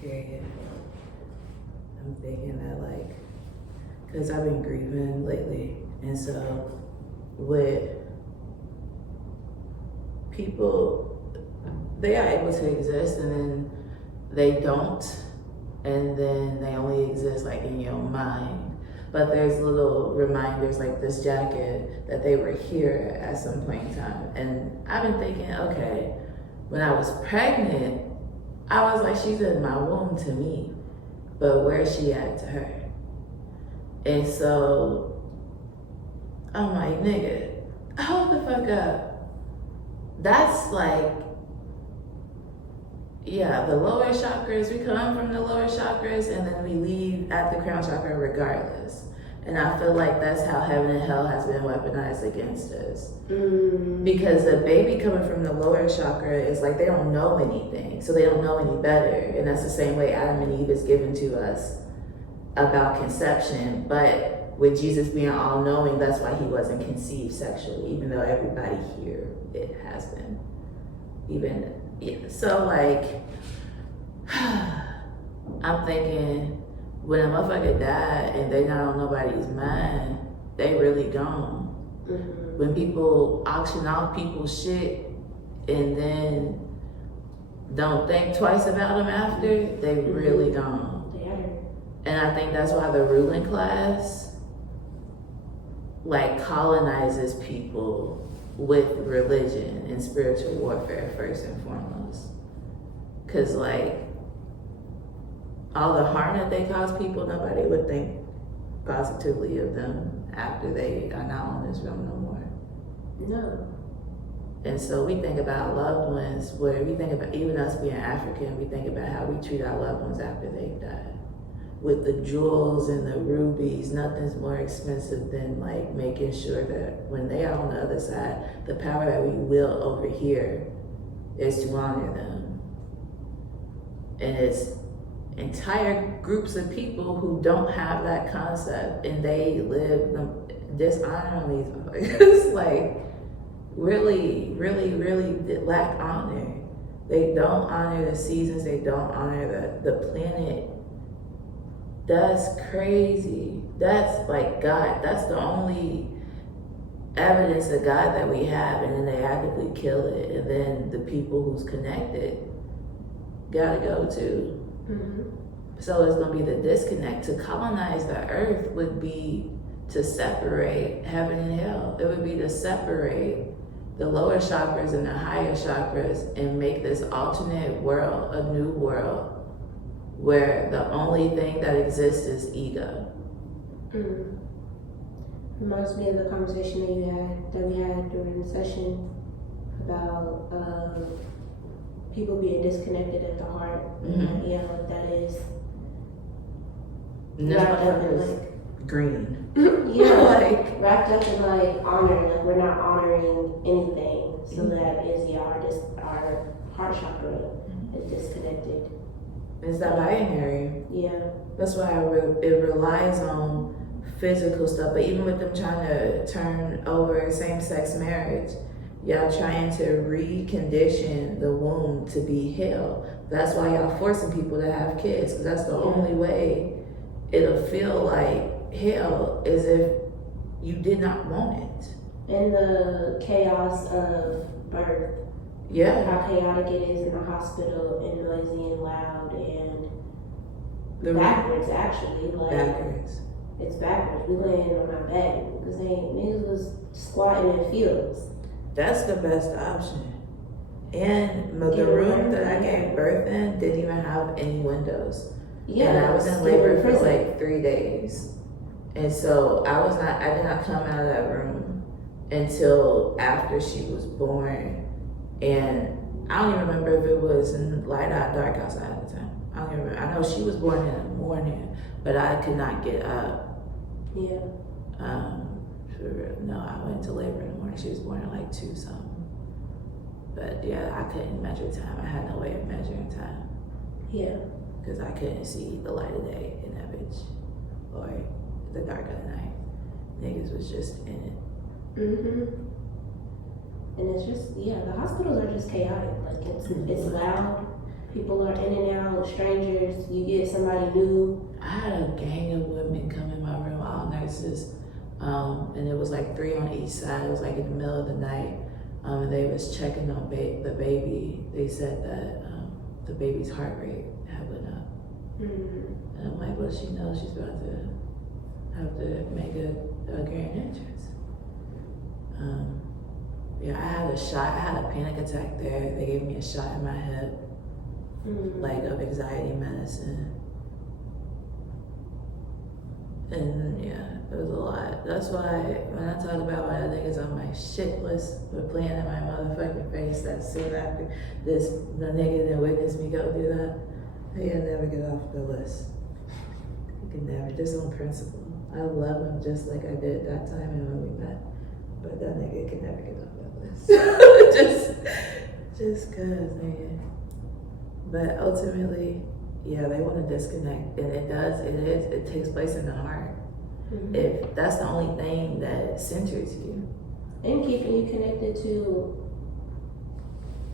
Period. I'm thinking that, like, because I've been grieving lately, and so with people, they are able to exist and then they don't, and then they only exist like in your mind. But there's little reminders like this jacket that they were here at some point in time. And I've been thinking, okay, when I was pregnant, I was like, she's in my womb to me, but where's she at to her? And so I'm like, nigga, hold the fuck up. That's like, yeah, the lower chakras, we come from the lower chakras and then we leave at the crown chakra regardless. And I feel like that's how heaven and hell has been weaponized against us. Because a baby coming from the lower chakra is like they don't know anything, so they don't know any better. And that's the same way Adam and Eve is given to us about conception. But with Jesus being all knowing, that's why he wasn't conceived sexually, even though everybody here it has been. Even yeah. So like I'm thinking when a motherfucker died and they not on nobody's mind, they really gone. When people auction off people's shit and then don't think twice about them after, they really gone. And I think that's why the ruling class like colonizes people with religion and spiritual warfare first and foremost. Cause like all the harm that they cause people, nobody would think positively of them after they are not on this realm no more. No. And so we think about loved ones where we think about, even us being African, we think about how we treat our loved ones after they've died. With the jewels and the rubies, nothing's more expensive than like making sure that when they are on the other side, the power that we wield over here is to honor them. And it's entire groups of people who don't have that concept and they live dishonoring these motherfuckers. Like really lack honor. They don't honor the seasons, they don't honor the planet. That's crazy. That's like God. That's the only evidence of God that we have, and then they actively kill it, and then the people who's connected gotta go too. So it's gonna be the disconnect. To colonize the earth would be to separate heaven and hell. It would be to separate the lower chakras and the higher chakras and make this alternate world a new world where the only thing that exists is ego. Reminds me of the conversation that we had during the session about people being disconnected at the heart. Yeah, like that is wrapped up in like green. Yeah, like wrapped up in like honor. Like we're not honoring anything, so that is our heart chakra is disconnected. It's that binary. Yeah. That's why it relies on physical stuff. But even with them trying to turn over same-sex marriage, y'all trying to recondition the womb to be hell. That's why y'all forcing people to have kids, because that's the only way it'll feel like hell is if you did not want it. And the chaos of birth. Yeah. How chaotic it is in the hospital and noisy and loud and backwards actually. Like backwards. It's backwards. We laying on our back because niggas was squatting in fields. That's the best option. And the room that I gave birth in didn't even have any windows. Yeah. And I was in labor for like 3 days. And so I did not come out of that room until after she was born. And I don't even remember if it was light out, dark outside at the time. I don't even remember. I know she was born in the morning, but I could not get up. Yeah. No, I went to labor in the morning. She was born at like 2 something. But yeah, I couldn't measure time. I had no way of measuring time. Yeah. Because I couldn't see the light of day in that bitch. Or the dark of the night. Niggas was just in it. And it's just, the hospitals are just chaotic. Like it's loud. People are in and out, strangers. You get somebody new. I had a gang of women come in my room, all nurses, and it was like 3 on each side. It was like in the middle of the night, and they was checking on the baby. They said that the baby's heart rate had went up, and I'm like, well, she knows she's about to have to make a grand entrance. Yeah, I had a shot. I had a panic attack there. They gave me a shot in my hip, like of anxiety medicine. And yeah, it was a lot. That's why when I talk about why the niggas on my shit list were playing in my motherfucking face that soon after the nigga that witnessed me go do that, he'll never get off the list. He can never, just on principle. I love him just like I did that time and when we met. But that nigga can never get off that list. just cause, nigga. But ultimately, yeah, they want to disconnect, and it takes place in the heart. If that's the only thing that centers you. And keeping you connected to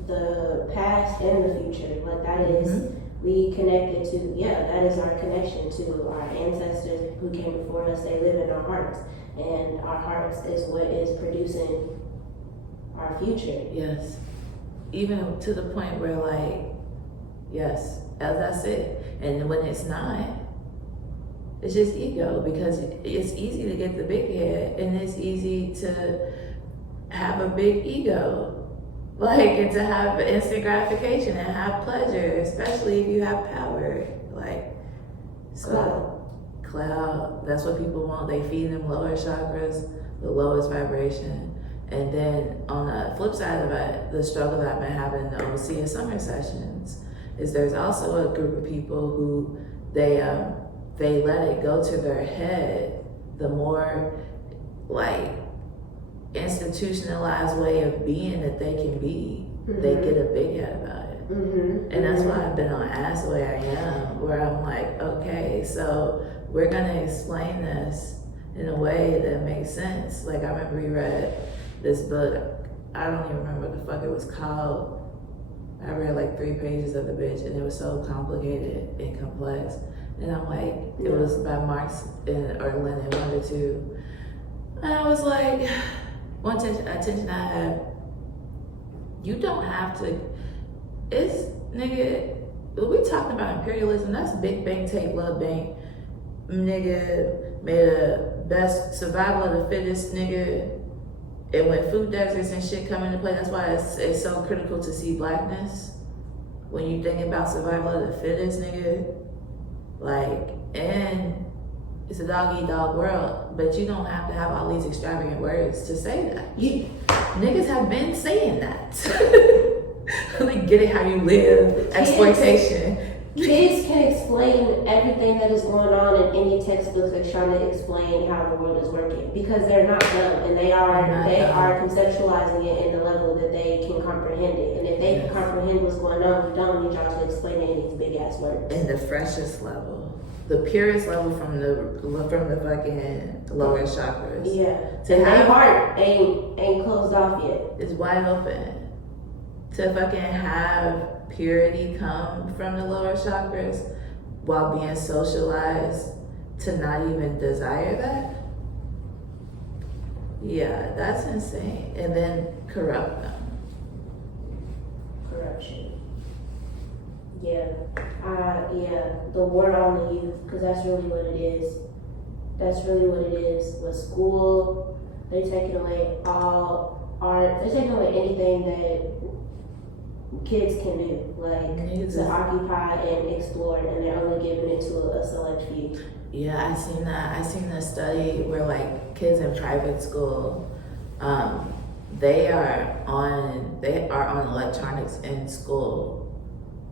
the past and the future. Like that is, we connected to, that is our connection to our ancestors who came before us. They live in our hearts. And our hearts is what is producing our future. Yes. Even to the point where like, yes, that's it. And when it's not, it's just ego, because it's easy to get the big head and it's easy to have a big ego. Like, and to have instant gratification and have pleasure, especially if you have power. Like, so cloud, that's what people want. They feed them lower chakras, the lowest vibration. And then on the flip side of it, the struggle that I've been having in the OC and summer sessions is there's also a group of people who they let it go to their head. The more like institutionalized way of being that they can be, they get a big head about it. And that's why I've been on ass the way I am, where I'm like, okay, so we're gonna explain this in a way that makes sense. Like I remember we read this book, I don't even remember what the fuck it was called. I read like 3 pages of the bitch and it was so complicated and complex. And I'm like, it was by Marx or Lenin, one or two. And I was like, one attention I had, you don't have to, it's, nigga, we talking about imperialism, that's big bank take love bank. Nigga made a best survival of the fittest, nigga. And when food deserts and shit come into play, that's why it's so critical to see blackness. When you think about survival of the fittest, nigga, like, and it's a dog eat dog world, but you don't have to have all these extravagant words to say that. Niggas have been saying that. Like, get it how you live, exploitation. Kids can explain everything that is going on in any textbooks that's trying to explain how the world is working, because they're not dumb and they are conceptualizing it in the level that they can comprehend it. And if they can comprehend what's going on, we don't need y'all to explain it in these big ass words. In the freshest level, the purest level from the fucking lower chakras. Yeah, and their heart ain't closed off yet. It's wide open. To fucking have purity come from the lower chakras while being socialized to not even desire that, yeah, that's insane. And then corrupt them. Corruption. Yeah, the war on the youth, because that's really what it is. That's really what it is. With school, they taking away all art. They're taking away anything that kids can do, like to occupy and explore, and they're only giving it to a select few. Yeah, I seen that. I seen a study where like kids in private school, they are on electronics in school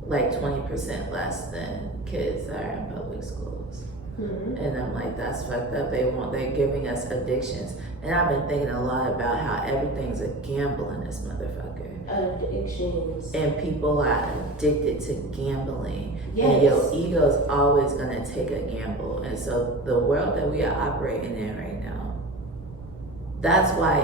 like 20% less than kids that are in public schools. And I'm like, that's fucked up. They're giving us addictions. And I've been thinking a lot about how everything's a gamble in this motherfucker. Addictions. And people are addicted to gambling. Yes. And your ego's always gonna take a gamble. And so the world that we are operating in right now, that's why